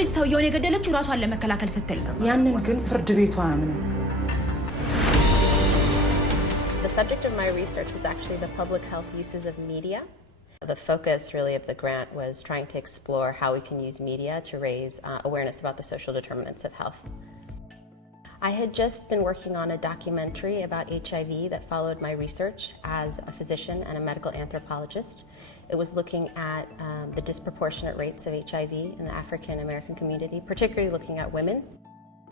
ልጅ ሰውየውን የገደለችው ራሷን ለመከላከል ስትል ነው። ያንን ግን ፍርድ ቤቱ አያምንም። The subject of my research was actually the public health uses of media. The focus really of the grant was trying to explore how we can use media to raise awareness about the social determinants of health. I had just been working on a documentary about HIV that followed my research as a physician and a medical anthropologist. It was looking at the disproportionate rates of HIV in the African American community, particularly looking at women.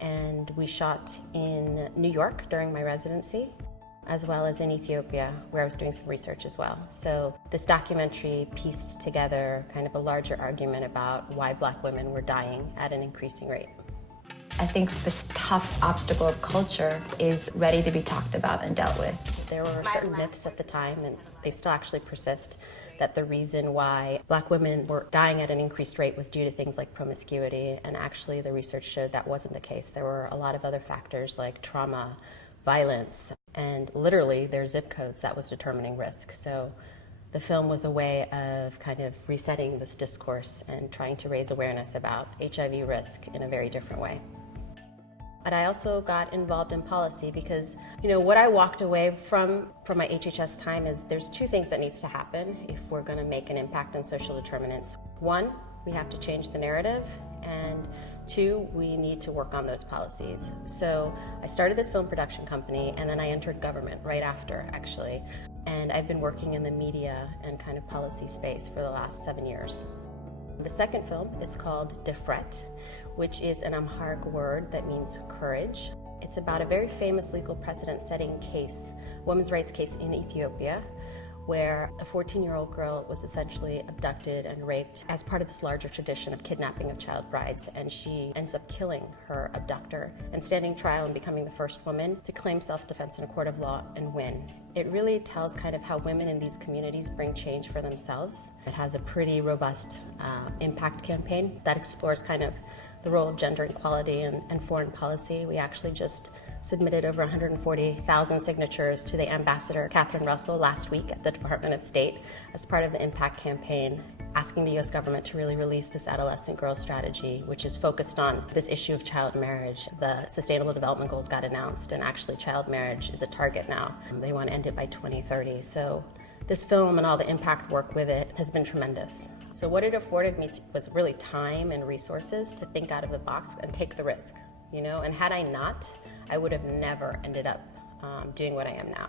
And we shot in New York during my residency, as well as in Ethiopia, where I was doing some research as well. So this documentary pieced together kind of a larger argument about why Black women were dying at an increasing rate. I think this tough obstacle of culture is ready to be talked about and dealt with. There were certain myths at the time, and they still actually persist, that the reason why Black women were dying at an increased rate was due to things like promiscuity, and actually the research showed that wasn't the case. There were a lot of other factors like trauma, violence, and literally their zip codes that was determining risk. So the film was a way of kind of resetting this discourse and trying to raise awareness about HIV risk in a very different way. But I also got involved in policy because, what I walked away from my HHS time is there's two things that needs to happen if we're going to make an impact on social determinants. One, we have to change the narrative, and two, we need to work on those policies. So I started this film production company, and then I entered government right after, actually. And I've been working in the media and kind of policy space for the last 7 years. The second film is called Defret, which is an Amharic word that means courage. It's about a very famous legal precedent-setting case, women's rights case in Ethiopia, where a 14-year-old girl was essentially abducted and raped as part of this larger tradition of kidnapping of child brides, and she ends up killing her abductor and standing trial and becoming the first woman to claim self-defense in a court of law and win. It really tells kind of how women in these communities bring change for themselves. It has a pretty robust impact campaign that explores kind of the role of gender equality and foreign policy. We actually just submitted over 140,000 signatures to the Ambassador Catherine Russell last week at the Department of State as part of the impact campaign, asking the US government to really release this adolescent girl strategy, which is focused on this issue of child marriage. The Sustainable Development Goals got announced, and actually child marriage is a target now. They want to end it by 2030. So this film and all the impact work with it has been tremendous. So what it afforded me was really time and resources to think out of the box and take the risk, and had I not, I would have never ended up doing what I am now.